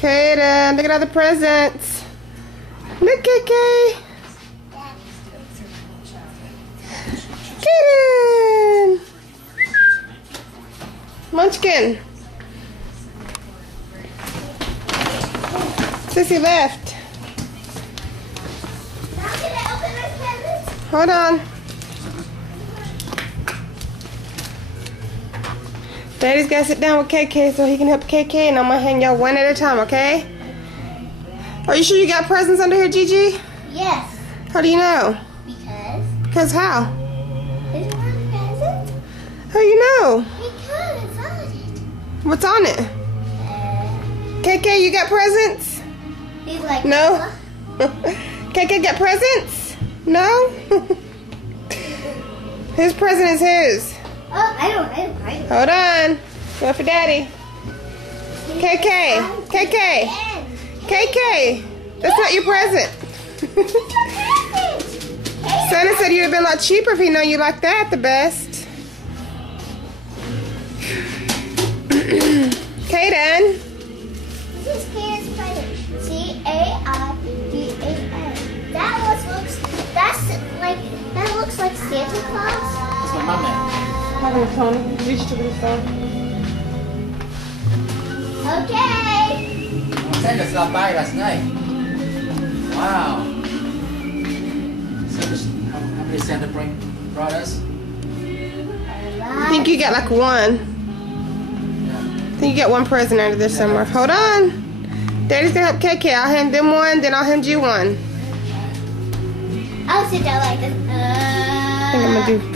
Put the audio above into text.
Kaden, look at all the presents. Look, KK. Kaden. Munchkin. Sissy left. Hold on. Daddy's got to sit down with KK so he can help KK, and I'm going to hang y'all one at a time, okay? Are you sure you got presents under here, Gigi? Yes. How do you know? Because. Because how? There's one present. How do you know? Because it's on it. What's on it? KK, you got presents? He's like, No? KK got presents? No? Whose present is his? Oh, I don't. Hold on. Go for Daddy. KK. KK. KK. That's not your present. Santa said you'd have been a lot cheaper if he known you like that the best. Kaden. This is Kaden's present. C-A-I-D-A-N. That looks like Santa Claus. That's my mom now. Tony, reach to the phone. Okay. Santa stopped by last night. Wow. So how many Santa brought us? I think you got like one. I think you got one present under there somewhere. Hold on. Daddy's gonna help KK. I'll hand them one, then I'll hand you one. I'll sit down like this. I think I'm gonna do.